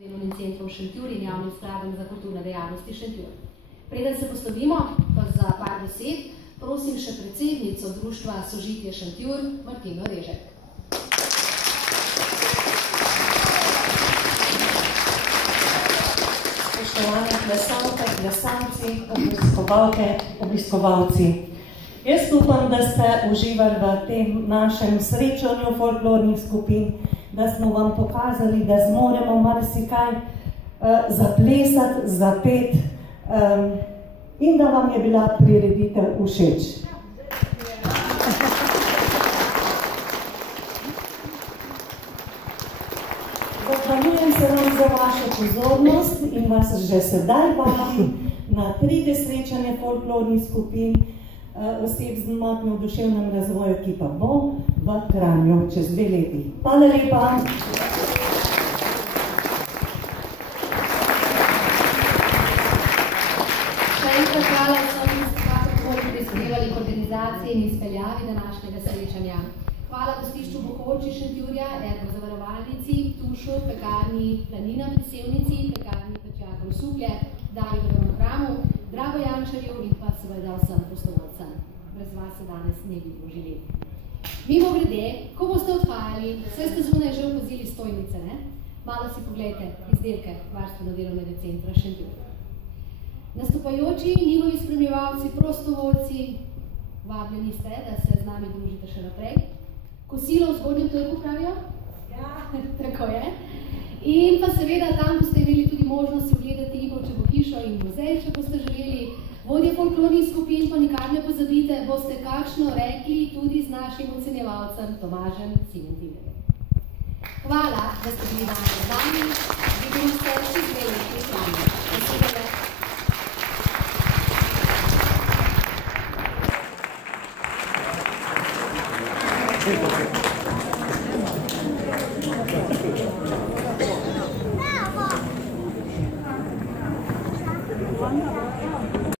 Delovnim centrom Šentjur in javnim skladom za kulturne dejavnosti Šentjur. Preden se poslovimo, pa za par besed, prosim še predsednico Društva Sožitje Šentjur, Martino Režek. Spoštovane plesalke, plesalci, obiskovalke, obiskovalci. Jaz upam, da ste uživali v tem našem srečanju folklornih skupin, da smo vam pokazali, da zmoremo marsikaj zaplesati, zapeti in da vam je bila prireditev všeč. Zahvaljujem se vam za vašo pozornost in vas že sedaj vabim na 3. srečanje folklornih skupin oseb z motnjo v duševnem razvoju, ki pa bo v Kranju čez 2 leti. Hvala lepa! Še enkrat hvala vsem, ki ste kako prispevali k organizaciji in izpeljavi današnjega srečanja. Hvala gostišču Bohoči Šentjurja, Ergo zavarovalnici, Tušu, pekarni Planina pri Sevnici, pekarni Pečjakov Suklje, Davidovemu hramu, Drago Jančarju in pa seveda vsem prostovoljcem. Brez vas se danes ne bi bilo želeti. Mimo grede, ko boste odhajali, vse ste zunaj že opazili stojnice, ne? Malo si pogledajte izdelke Varstveno-delovnega centra Šentjur. Nastopajoči, njihovi spremljevalci, prostovoljci, vabljeni ste, da se z nami družite še naprej. Kosilo v Zgornjem trgu pravijo? Ja. Tako je. In pa seveda tam boste imeli tudi možnost ogledati Ivovčevo hišo in muzej, če boste želeli. Vodje folklornih skupin pa nikar ne pozabite, boste kakšno rekli tudi z našim ocenjevalcem Tomažem Simentinerjem. Hvala, da ste bili danes z nami. Vidimo se čez 2 leti s vami. Thank you.